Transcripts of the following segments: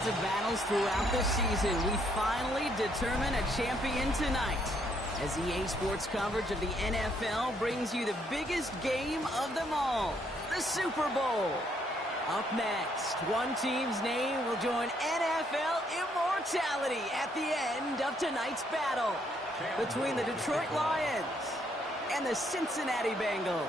Of battles throughout the season, we finally determine a champion tonight as EA Sports coverage of the NFL brings you the biggest game of them all, the Super Bowl. Up next, one team's name will join NFL immortality at the end of tonight's battle between the Detroit Lions and the Cincinnati Bengals.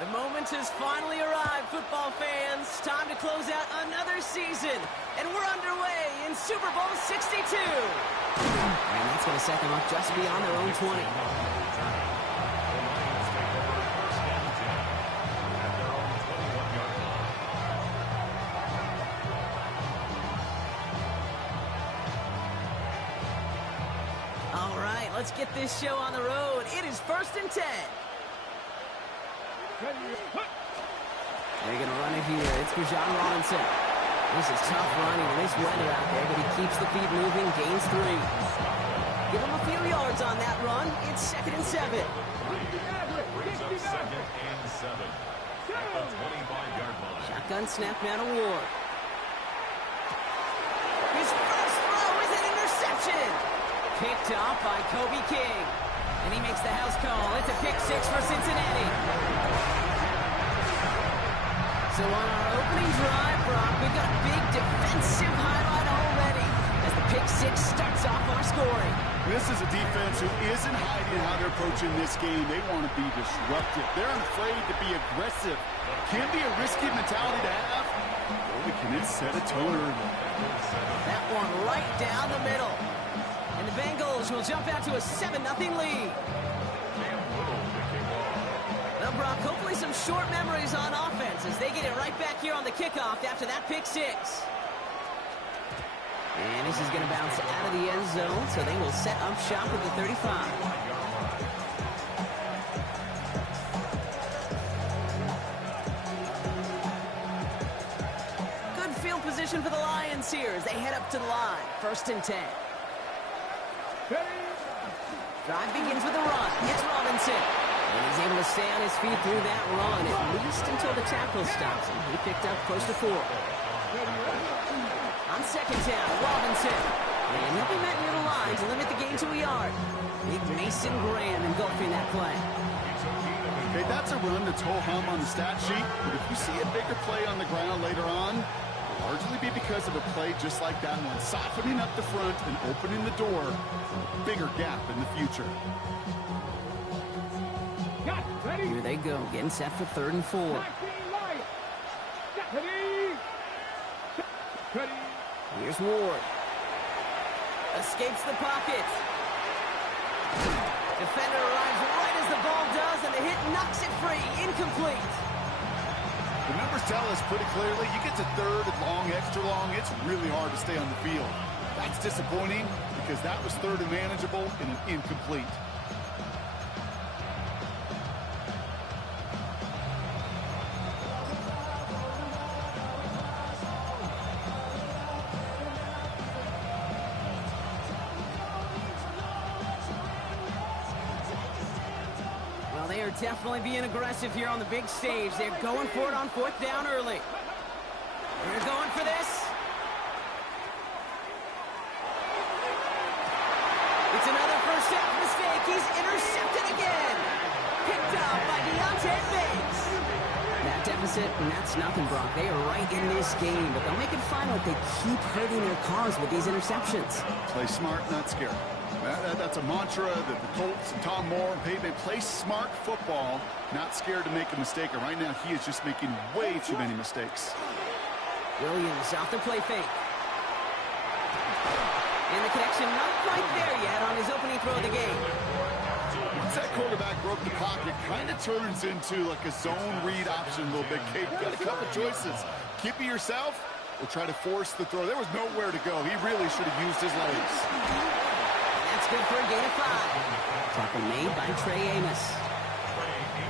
The moment has finally arrived, football fans. Time to close out another season. And we're underway in Super Bowl 62. And that's going to set them up just beyond their own 20. All right, let's get this show on the road. It is 1st and 10. They're going to run it here. It's Bijan Robinson. This is tough running in this weather out there, but he keeps the feet moving, gains 3. Give him a few yards on that run. It's 2nd and 7. Brings up 2nd and 7 at the 25-yard line. Shotgun snap now to Ward. His first throw is an interception. Picked off by Kobe King. And he makes the house call. It's a pick 6 for Cincinnati. So on our opening drive, Brock, we've got a big defensive highlight already as the pick 6 starts off our scoring. This is a defense who isn't hiding how they're approaching this game. They want to be disruptive. They're afraid to be aggressive. Can be a risky mentality to have. Only can it set a tone early. That one right down the middle. And the Bengals will jump out to a 7-0 lead. Now, Brock, hopefully some short memories on offense as they get it right back here on the kickoff after that pick 6. And this is going to bounce out of the end zone, so they will set up shop at the 35. Good field position for the Lions here as they head up to the line. 1st and 10. Drive begins with a run. It's Robinson. And he's able to stay on his feet through that run, at least until the tackle stops him. He picked up close to 4. On 2nd down, Robinson. And he'll be met near the line to limit the gain to a yard. Big Mason Graham engulfing that play. Okay, that's a run that's ho-hum on the stat sheet, but if you see a bigger play on the ground later on, it'll largely be because of a play just like that one, softening up the front and opening the door for a bigger gap in the future. Here they go, getting set for 3rd and 4. Here's Ward. Escapes the pocket. Defender arrives right as the ball does, and the hit knocks it free. Incomplete. The numbers tell us pretty clearly, you get to 3rd and long, extra long, it's really hard to stay on the field. That's disappointing because that was 3rd and manageable and an incomplete. Definitely being aggressive here on the big stage. They're going for it on 4th down early. They're going for this. It's another first half mistake. He's intercepted again. Picked up by Deontay Banks. That deficit, and that's nothing, Brock. They are right in this game, but they'll make it fun like they keep hurting their cause with these interceptions. Play smart, not scared. That's a mantra that the Colts and Tom Moore and Peyton play smart football, not scared to make a mistake. And right now, he is just making way too many mistakes. Williams out the play fake. And the connection not quite there yet on his opening throw of the game. Once that quarterback broke the pocket, kind of turns into like a zone read option a little bit. Kate, you've got a couple choices. Keep it yourself or try to force the throw. There was nowhere to go. He really should have used his legs. Good for a gain of 5. Tackle made by Trey Amos.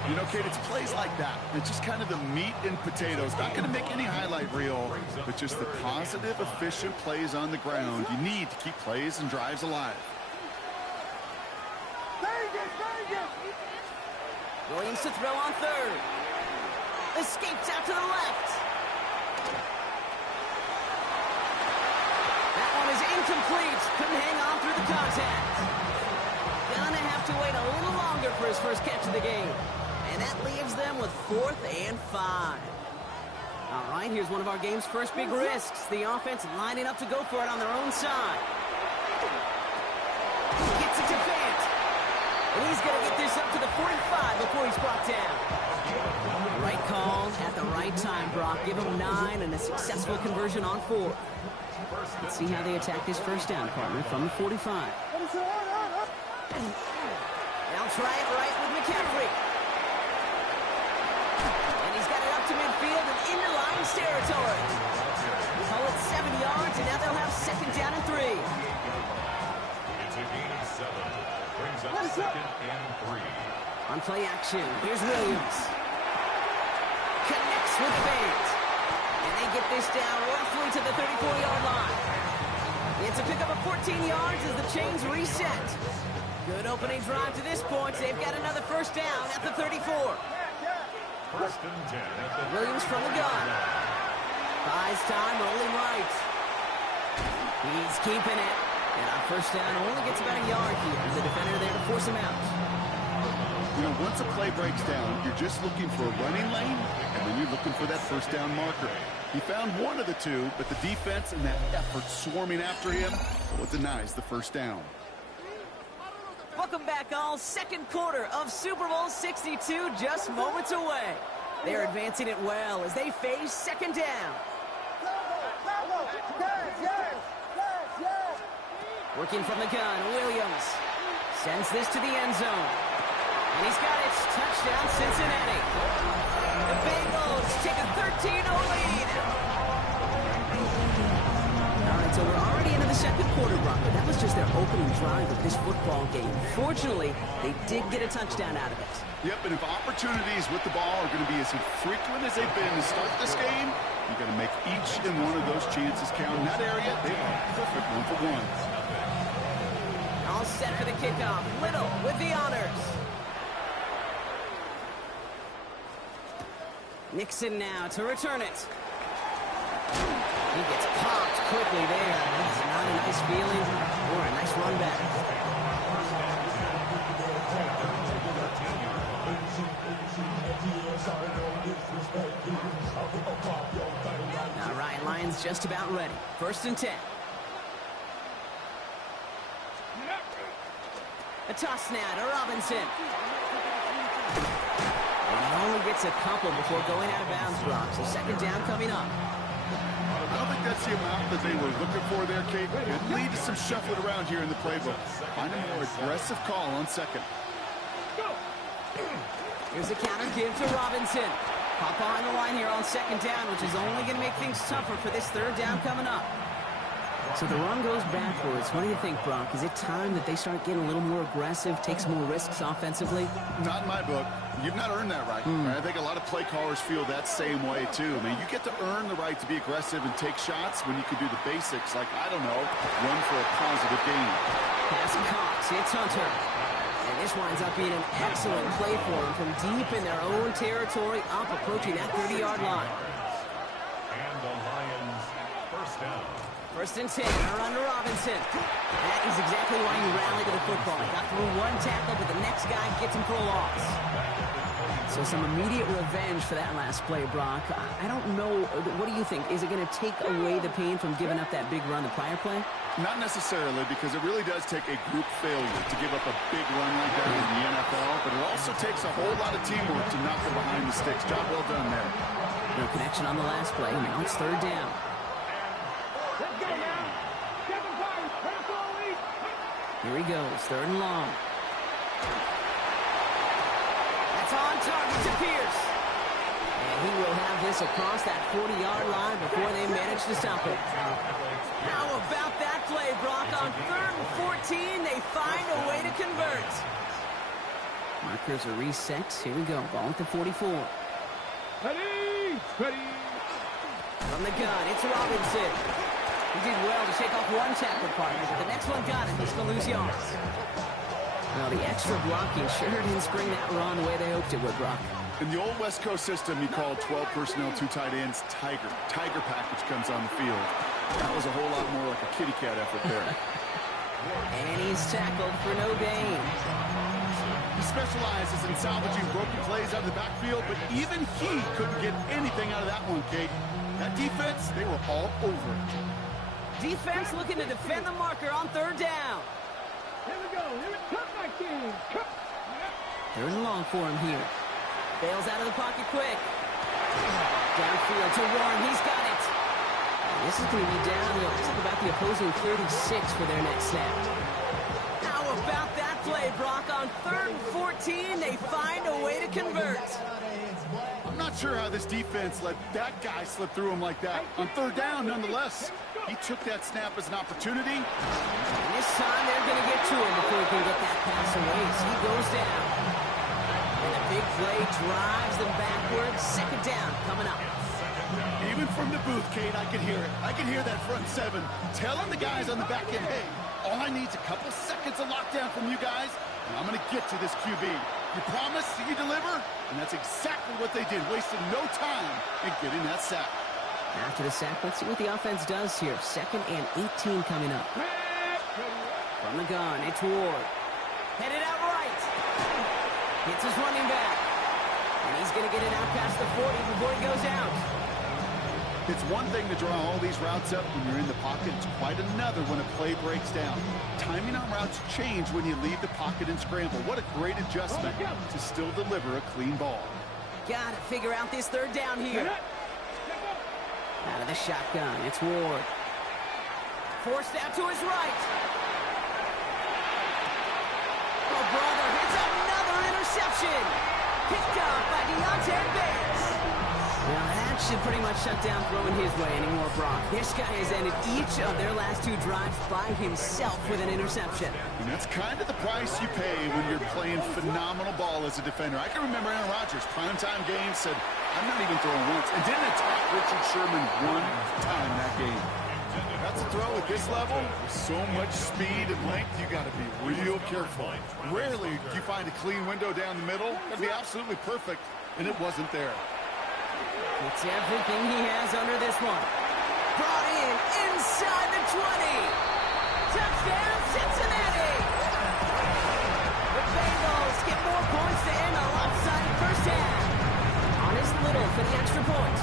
You know, Kate, it's plays like that. It's just kind of the meat and potatoes. Not going to make any highlight reel, but just the positive, efficient plays on the ground. You need to keep plays and drives alive. Williams to throw on 3rd. Escapes out to the left. have to wait a little longer for his first catch of the game. And that leaves them with 4th and 5. All right, here's one of our game's first big risks. The offense lining up to go for it on their own side. Gets it to Fant. And he's going to get this up to the 45 before he's brought down. Right call at the right time, Brock. Give him 9 and a successful conversion on 4. Let's see how they attack this first down, partner, from the 45. They'll try it right with McCaffrey. And he's got it up to midfield and into Lions territory. Call it 7 yards, and now they'll have 2nd down and 3. It's a gain of 7. Brings up 2nd and 3. On play action, here's Williams. Connects with Fant. And they get this down roughly to the 34-yard line. It's a pickup of 14 yards as the chains reset. Good opening drive to this point. They've got another first down at the 34. First and 10 at the Williams from the gun. Buys time, rolling right. He's keeping it. And our first down only gets about a yard here. The defender there to force him out. You know, once a play breaks down, you're just looking for a running lane, and then you're looking for that first down marker. He found one of the two, but the defense and that effort swarming after him, well, denies the first down. Welcome back, all. Second quarter of Super Bowl 62 just moments away. They're advancing it well as they face 2nd down. Working from the gun, Williams sends this to the end zone. And he's got it. Touchdown, Cincinnati. The Bengals take a 13-0 lead. All right, so we're already into the second quarter, Brock, but that was just their opening drive of this football game. Fortunately, they did get a touchdown out of it. Yep, and if opportunities with the ball are going to be as infrequent as they've been to start this game, you got to make each and one of those chances count. In that area, they are perfect 1-for-1. All set for the kickoff. Little with the honors. Nixon now to return it. He gets popped quickly there. That's not a nice feeling or a nice run back. All right, Lions just about ready. 1st and 10. A toss now to Robinson. And he only gets a couple before going out of bounds, Brock. So 2nd down coming up. I don't think that's the amount that they were looking for there, Kate. It lead to some shuffling around here in the playbook. Find a more aggressive call on 2nd. Here's a counter give to Robinson. Pop on the line here on 2nd down, which is only going to make things tougher for this 3rd down coming up. So the run goes backwards. What do you think, Brock? Is it time that they start getting a little more aggressive, take some more risks offensively? Not in my book. You've not earned that right. I think a lot of play callers feel that same way, too. I mean, you get to earn the right to be aggressive and take shots when you can do the basics, like, I don't know, run for a positive gain. Pass Cox. It's Hunter. And this winds up being an excellent play for him from deep in their own territory, up approaching that 30-yard line. And the Lions first down. 1st and 10, a run to Robinson. That is exactly why you rally to the football. Got through one tackle, but the next guy gets him for a loss. So some immediate revenge for that last play, Brock. I don't know. What do you think? Is it going to take away the pain from giving up that big run the prior play? Not necessarily, because it really does take a group failure to give up a big run like that in the NFL, but it also takes a whole lot of teamwork to knock them behind the sticks. Job well done there. No connection on the last play. Now it's 3rd down. Here he goes, 3rd and long. That's on target to Pierce. And he will have this across that 40-yard line before they manage to stop it. How about that play, Brock? On 3rd and 14, they find a way to convert. Markers are reset. Here we go, ball at the 44. Ready! From the gun, it's Robinson. He did well to shake off one tackle partner, but the next one got him. He's going to lose yards. Well, the extra blocking sure didn't spring that run the way they hoped it would, Brock. In the old West Coast system, you call 12 personnel, 2 tight ends, Tiger package comes on the field. That was a whole lot more like a kitty cat effort there. And he's tackled for no gain. He specializes in salvaging broken plays out of the backfield, but even he couldn't get anything out of that one, Kate. That defense, they were all over it. Defense looking to defend the marker on third down. Here we go. Here it comes, my team. Third and long for him here. Bails out of the pocket quick. Downfield to Warren. He's got it. And this is going to be down. It looks like about the opposing 36 for their next snap. How about that play, Brock? On 3rd and 14, they find a way to convert. I'm not sure how this defense let that guy slip through him like that. On 3rd down, nonetheless, he took that snap as an opportunity. And this time, they're going to get to him before he can get that pass away. So he goes down. And a big play drives them backwards. 2nd down coming up. Even from the booth, Kate, I could hear it. I could hear that front seven telling the guys on the back end, hey, all I need is a couple seconds of lockdown from you guys, and I'm going to get to this QB. You promise, you deliver, and that's exactly what they did, wasting no time in getting that sack. After the sack, let's see what the offense does here. 2nd and 18 coming up. From the gun, it's Ward. Headed out right. Hits his running back. And he's going to get it out past the 40 before he goes out. It's one thing to draw all these routes up when you're in the pocket. It's quite another when a play breaks down. Timing on routes change when you leave the pocket and scramble. What a great adjustment to still deliver a clean ball. Got to figure out this 3rd down here. Out of the shotgun, it's Ward. Forced out to his right. Oh, brother, it's another interception. Picked up by Deontay Banks. Well, that should pretty much shut down throwing his way anymore, Brock. This guy has ended each of their last 2 drives by himself with an interception. And that's kind of the price you pay when you're playing phenomenal ball as a defender. I can remember Aaron Rodgers, primetime game, said, I'm not even throwing once, and didn't attack Richard Sherman one time that game. That's a throw at this level. With so much speed and length, you got to be real careful. Rarely do you find a clean window down the middle. That'd be absolutely perfect, and it wasn't there. It's everything he has under this one. Brought in inside the 20. Touchdown, Cincinnati. The Bengals get more points to end a lopsided first half. Honest Little for the extra point.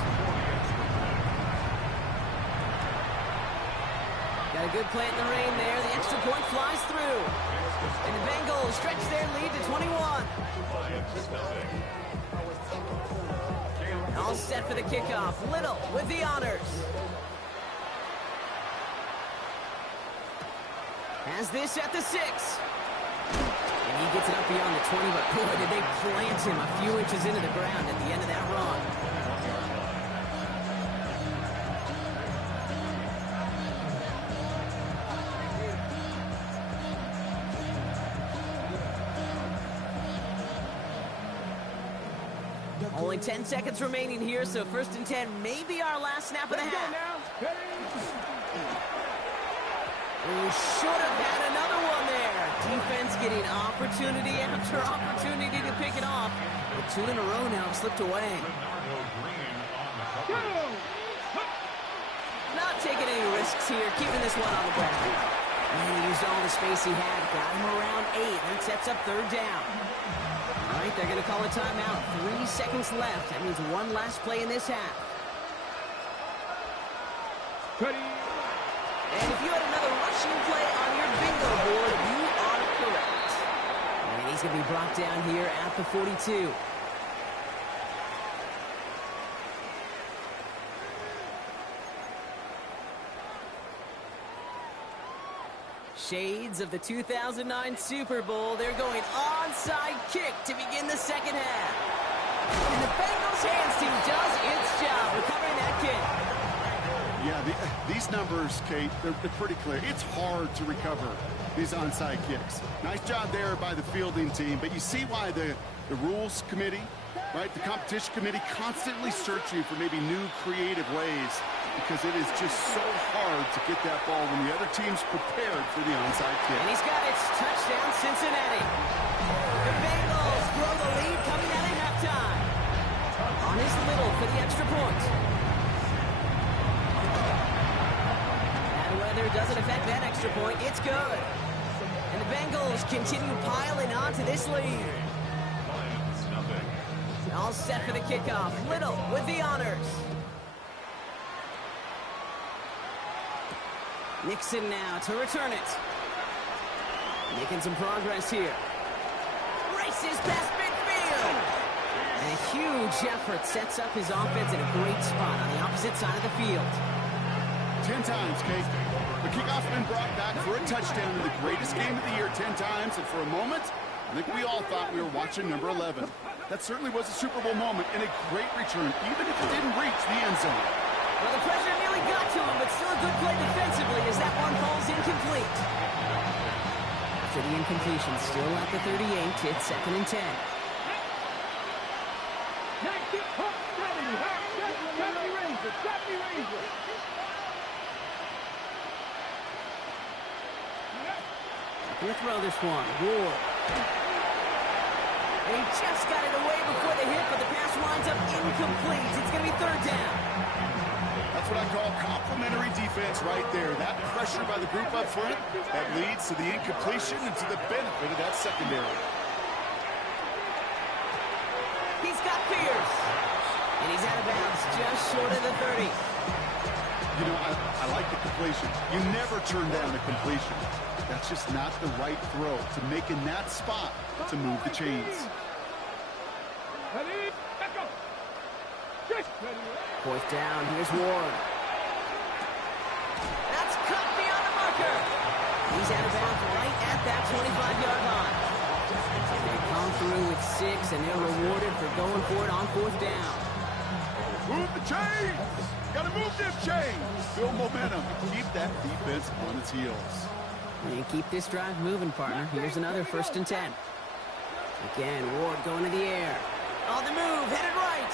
Got a good plant in the rain there. The extra point flies through. And the Bengals stretch their lead to 21. All set for the kickoff. Little with the honors. Has this at the 6. And he gets it up beyond the 20, but boy, did they plant him a few inches into the ground at the end of that run. Only 10 seconds remaining here, so 1st and 10 may be our last snap of the half. We should have had another one there. Defense getting opportunity after opportunity to pick it off. But 2 in a row now have slipped away. Not taking any risks here, keeping this one on the ground. And he used all the space he had, got him around 8. That sets up 3rd down. All right, they're going to call a timeout. 3 seconds left. That means one last play in this half. Ready. And if you had another rushing play on your bingo board, you are correct. And he's going to be brought down here at the 42. Shades of the 2009 Super Bowl. They're going onside kick to begin the 2nd half. And the Bengals hands team does its job recovering that kick. Yeah, these numbers, Kate, they're pretty clear. It's hard to recover these onside kicks. Nice job there by the fielding team, but you see why the rules committee, right, the competition committee constantly searching for maybe new creative ways, because it is just so hard to get that ball when the other team's prepared for the onside kick. And he's got it. Touchdown, Cincinnati. The Bengals grow the lead coming out of halftime. Honest Little for the extra point. Bad weather doesn't affect that extra point. It's good. And the Bengals continue piling onto this lead. Lions, nothing. All set for the kickoff. Little with the honors. Nixon now to return it. Making some progress here. Races past midfield. And a huge effort sets up his offense in a great spot on the opposite side of the field. 10 times, Kate. The kickoff's been brought back for a touchdown in the greatest game of the year 10 times, and for a moment, I think we all thought we were watching number 11. That certainly was a Super Bowl moment and a great return, even if it didn't reach the end zone. Well, the pressure nearly got to him, but still a good play defensively as that one falls incomplete. After the incompletion, still at the 38, it's 2nd and 10. Gonna throw this one. Ward. And he just got it away before the hit, but the pass winds up incomplete. It's going to be 3rd down. That's what I call complimentary defense right there. That pressure by the group up front, that leads to the incompletion and to the benefit of that secondary. He's got Pierce. And he's out of bounds just short of the 30. You know, I like the completion. You never turn down the completion. That's just not the right throw to make in that spot to move the chains. 4th down, here's Ward. That's cut beyond the marker. He's out of bounds right at that 25-yard line. They come through with 6, and they're rewarded for going for it on 4th down. Move the chains! Gotta move them chains! Build momentum. Keep that defense on its heels. And keep this drive moving, partner. Here's another 1st and 10. Again, Ward going to the air. On the move, headed right.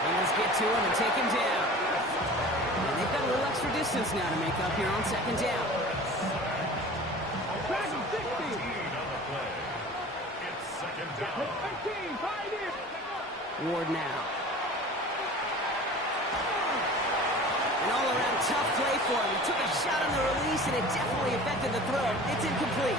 Bengals get to him and take him down. And they've got a little extra distance now to make up here on 2nd down. It's 2nd down. Ward now. An all-around tough play for him. He took a shot on the release, and it definitely affected the throw. It's incomplete.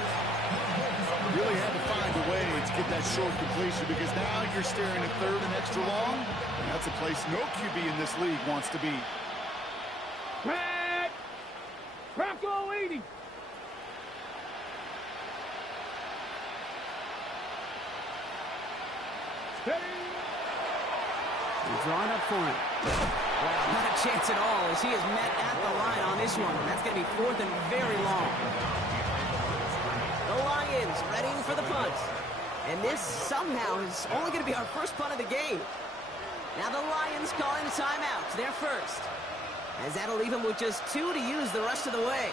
Really had to find a way to get that short completion because now you're staring at 3rd and extra long, and that's a place no QB in this league wants to be. Red! Bronco 80! Steady! He's drawing up for him. Wow, not a chance at all as he is met at the line on this one. That's going to be 4th and very long. The Lions readying for the punt. And this somehow is only going to be our first punt of the game. Now the Lions calling timeout, their first. As that'll leave them with just 2 to use the rest of the way.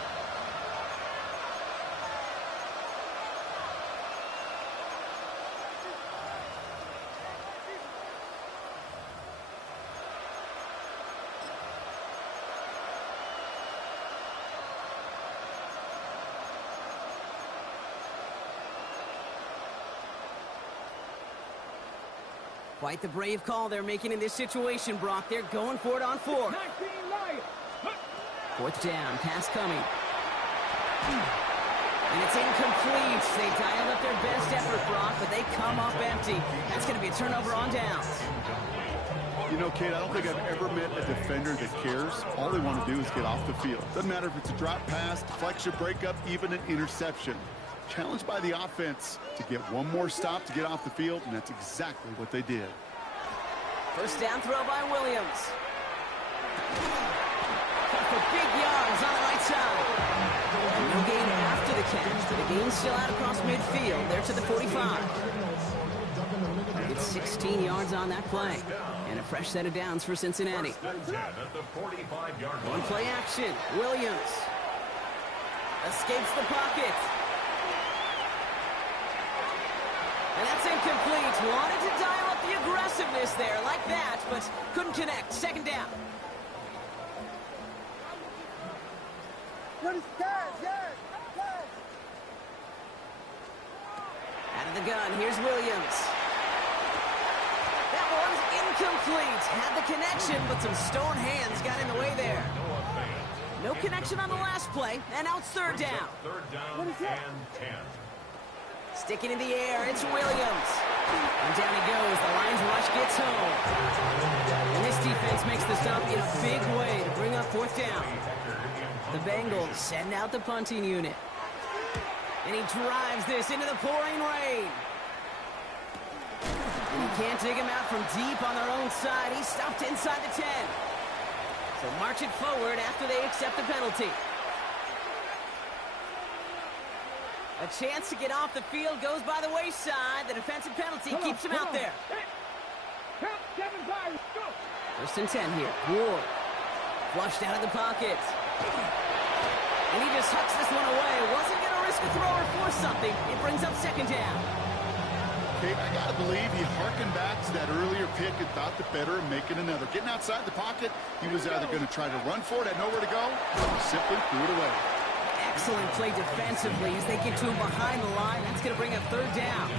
Quite the brave call they're making in this situation, Brock. They're going for it on 4th. 19 Lions! 4th down, pass coming. And it's incomplete. They dialed up their best effort, Brock, but they come up empty. That's going to be a turnover on downs. You know, Kate, I don't think I've ever met a defender that cares. All they want to do is get off the field. Doesn't matter if it's a drop pass, deflection, breakup, even an interception. Challenged by the offense to get one more stop to get off the field, and that's exactly what they did. 1st down throw by Williams. Cut for big yards on the right side. And no gain after the catch, but the gain's still out across midfield. They're to the 45. It's 16 yards on that play. And a fresh set of downs for Cincinnati. 1st and 10 at the 45-yard line. One play action. Williams escapes the pocket. And that's incomplete. Wanted to dial up the aggressiveness there like that, but couldn't connect. 2nd down. Out of the gun, here's Williams. That one's incomplete. Had the connection, but some stone hands got in the way there. No No connection on the last play, and now it's third down. Third down and 10. Sticking in the air, it's Williams. And down he goes. The Lions rush gets home. And this defense makes the stop in a big way to bring up fourth down. The Bengals send out the punting unit. And he drives this into the pouring rain. And you can't dig him out from deep on their own side. He's stopped inside the 10. So march it forward after they accept the penalty. A chance to get off the field goes by the wayside. The defensive penalty keeps him out there. Count 7 5. Go. First and 10 here. Ward. Flushed out of the pocket. And he just hucks this one away. Wasn't going to risk a throw or force something. It brings up second down. Okay, I got to believe he harkened back to that earlier pick and thought the better of making another. Getting outside the pocket, he was either going to try to run for it, had nowhere to go, or simply threw it away. Excellent play defensively as they get to him behind the line. That's going to bring up third down.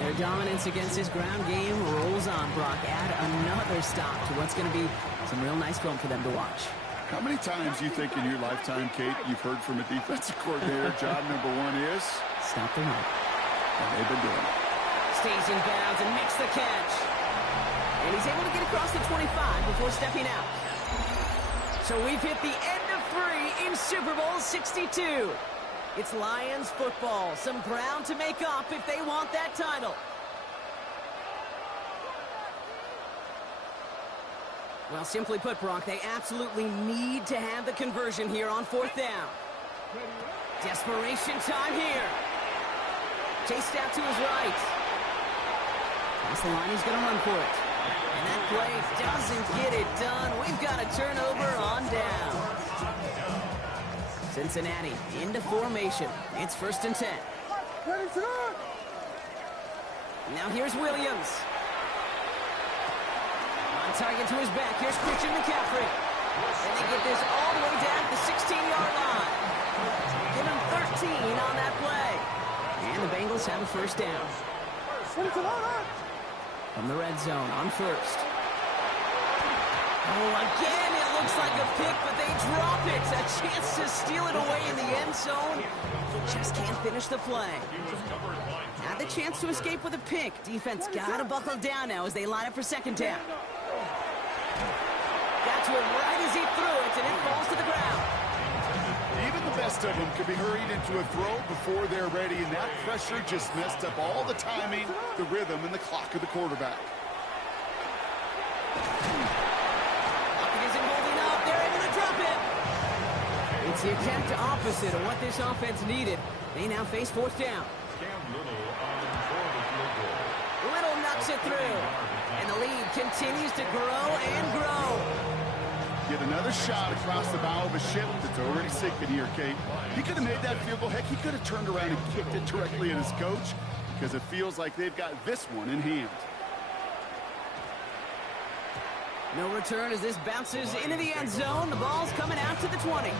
Their dominance against his ground game rolls on, Brock. Add another stop to what's going to be some real nice film for them to watch. How many times you think in your lifetime, Kate, you've heard from a defensive coordinator, job number one is? Stop the run. And they've been doing it. Stays in bounds and makes the catch. And he's able to get across the 25 before stepping out. So we've hit the end of 3 in Super Bowl 62. It's Lions football. Some ground to make up if they want that title. Well, simply put, Brock, they absolutely need to have the conversion here on fourth down. Desperation time here. Chased out to his right. That's the line, he's going to run for it. And that play doesn't get it done. We've got a turnover on down. Cincinnati into formation. It's first and 10. Now here's Williams. On target to his back. Here's Christian McCaffrey. And they get this all the way down to the 16-yard line. Give him 13 on that play. And the Bengals have a first down. From the red zone on first. Oh, again, it looks like a pick, but they drop it. A chance to steal it away in the end zone. Just can't finish the play. Had the chance to escape with a pick. Defense got to buckle down now as they line up for second down. Got to him right as he threw it, and it falls to the ground. Even the best of them could be hurried into a throw before they're ready, and that pressure just messed up all the timing, the rhythm, and the clock of the quarterback. Lockett isn't holding up. They're able to drop it. It's the attempt opposite of what this offense needed. They now face fourth down. Little knocks it through. And the lead continues to grow and grow. Get another shot across the bow of a ship that's already sinking here, Kate. He could have made that field goal. Heck, he could have turned around and kicked it directly at his coach because it feels like they've got this one in hand. No return as this bounces into the end zone. The ball's coming out to the 20.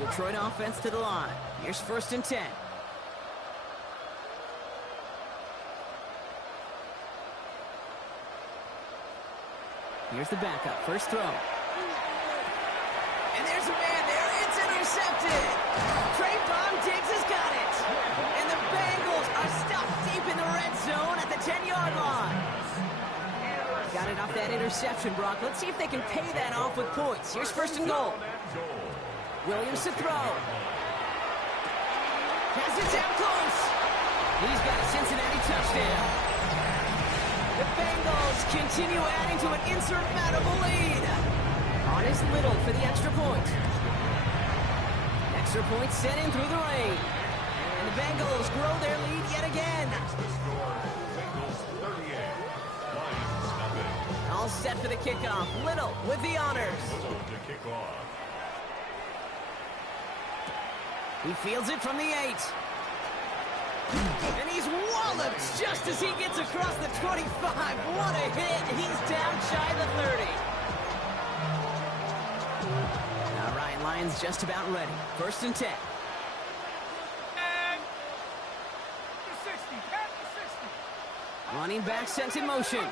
Detroit offense to the line. Here's first and 10. Here's the backup. First throw. And there's a man there. It's intercepted. Trayvon Diggs has got it. And the Bengals are stuck deep in the red zone at the 10-yard line. Got it off that interception, Brock. Let's see if they can pay that off with points. Here's first and goal. Williams to throw. Has it down close. He's got a Cincinnati touchdown. The Bengals continue adding to an insurmountable lead. Honest Little for the extra point. Extra point set in through the rain. And the Bengals grow their lead yet again. All set for the kickoff. Little with the honors. He fields it from the 8. And he's walloped just as he gets across the 25. What a hit. He's down shy of the 30. All right, Lions just about ready. 1st and 10. And the 60. At the 60. Running back sent in motion.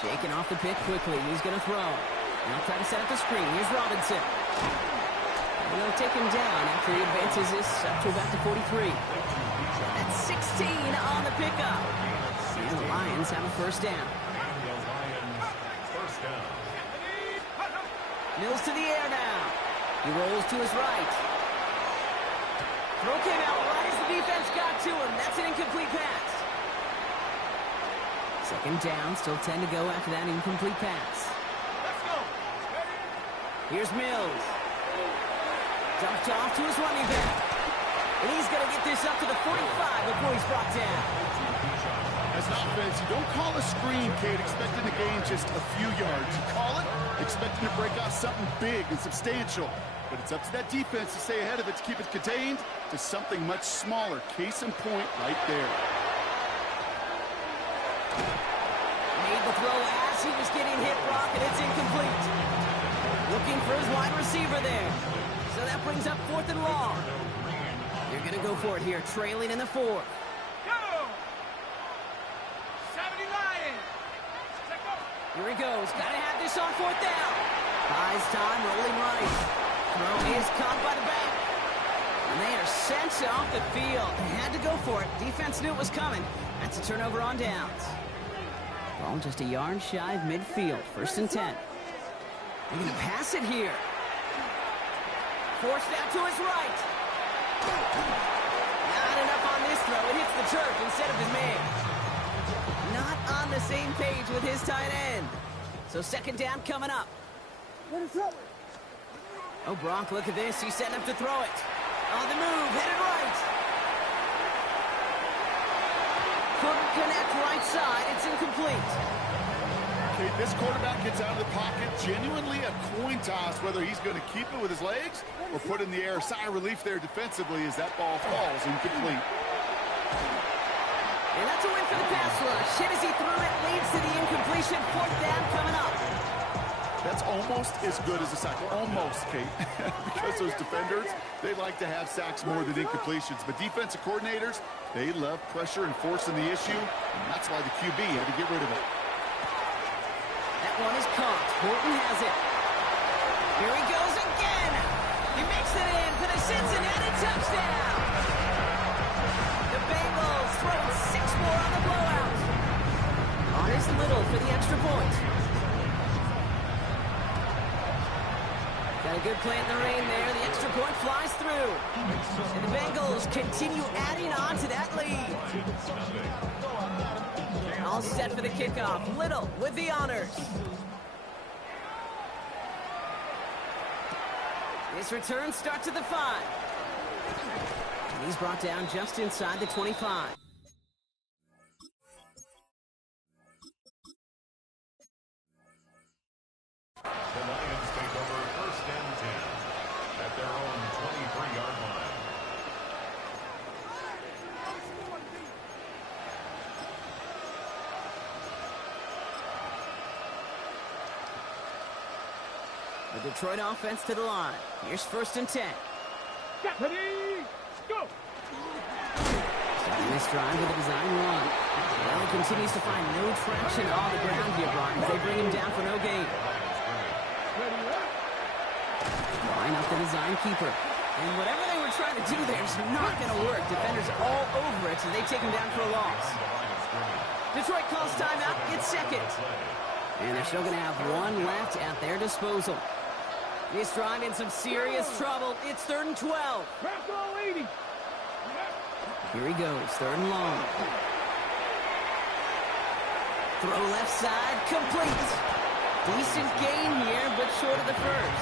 Shaking off the pick quickly. He's going to throw. Now try to set up the screen. Here's Robinson. And they'll take him down after he advances this up to about the 43. That's 16 on the pickup. And the Lions have a 1st down. Mills to the air now. He rolls to his right. Throw came out right as the defense got to him. That's an incomplete pass. 2nd down, still 10 to go after that incomplete pass. Let's go. Here's Mills. Dumped off to his running back. And he's going to get this up to the 45 before he's brought down. As an offense, you don't call a screen, Kate, expecting to gain just a few yards. You call it expecting to break out something big and substantial. But it's up to that defense to stay ahead of it, to keep it contained to something much smaller. Case in point right there. Made the throw as he was getting hit, Brock, and it's incomplete. Looking for his wide receiver there. So that brings up 4th and long. They're going to go for it here, trailing in the 4th. Go. 70 Lions. Let's go. Here he goes. Got to have this on 4th down. Buys time, rolling right. Throw is caught by the back. And they are sent off the field. They had to go for it. Defense knew it was coming. That's a turnover on downs. Ball just a yard shy of midfield. 1st and 10. They're going to pass it here. Forced out to his right. Not enough on this throw. It hits the turf instead of his man. Not on the same page with his tight end. So 2nd down coming up. Oh, Brock, look at this. He's setting up to throw it. On the move, headed right. Couldn't connect right side. It's incomplete. Okay, this quarterback gets out of the pocket, genuinely a coin toss whether he's going to keep it with his legs or put it in the air. Sigh of relief there defensively as that ball falls incomplete. And that's a win for the pass rush. Hit as he threw it, leads to the incompletion. 4th down coming up. That's almost as good as a sack. Almost, Kate. Because those defenders, they like to have sacks more than incompletions. But defensive coordinators, they love pressure and forcing the issue. And that's why the QB had to get rid of it. That one is caught. Horton has it. Here he goes again. He makes it in for the Cincinnati touchdown. The Bengals throwing 6 more on the blowout. On his Little for the extra point. Got a good play in the rain there. The extra point flies through. And the Bengals continue adding on to that lead. All set for the kickoff. Little with the honors. This return starts at the 5. And he's brought down just inside the 25. The Lions take over 1st and 10 at their own 23-yard line. The Detroit offense to the line. Here's 1st and 10. Ready, go. Starting this drive with a design run. Well, he continues to find no traction on the ground here, Brian. They bring him down for no gain. Line up the design keeper. And whatever they were trying to do there is not going to work. Defenders all over it, so they take him down for a loss. Detroit calls timeout. It's 2nd. And they're still going to have 1 left at their disposal. This drive in some serious trouble. It's 3rd and 12. Craft all 80. Here he goes, 3rd and long. Throw left side, complete. Decent gain here, but short of the 1st.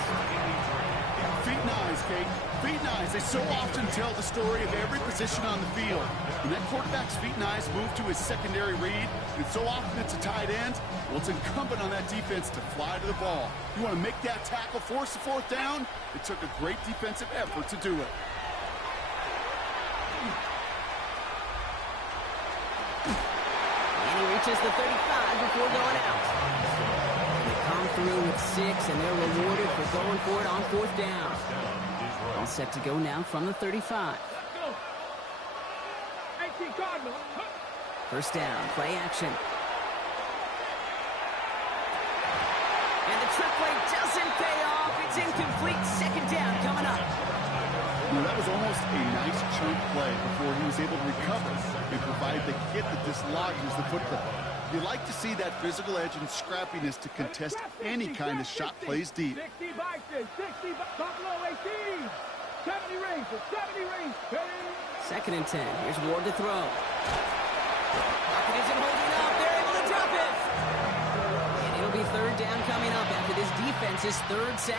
Feet and eyes, Kate. Feet and eyes. They so often tell the story of every position on the field. When that quarterback's feet and eyes move to his secondary read, and so often it's a tight end, well, it's incumbent on that defense to fly to the ball. You want to make that tackle, force the 4th down? It took a great defensive effort to do it. reaches the 35 before going out. They come through with 6, and they're rewarded for going for it on 4th down. All set to go now from the 35. Let's go. 18 Cardinals. 1st down, play action. And the trick play doesn't pay off. It's incomplete. 2nd down coming up. You know, that was almost a nice chunk play before he was able to recover and provide the hit that dislodges the football. You like to see that physical edge and scrappiness to contest any kind of shot plays deep. 60 by 6, 60 by Buffalo 18. 70 range, 70 range. 2nd and 10. Here's Ward to throw. Pocket isn't holding up. They're able to drop it. And it'll be 3rd down coming up after this defense's 3rd sack.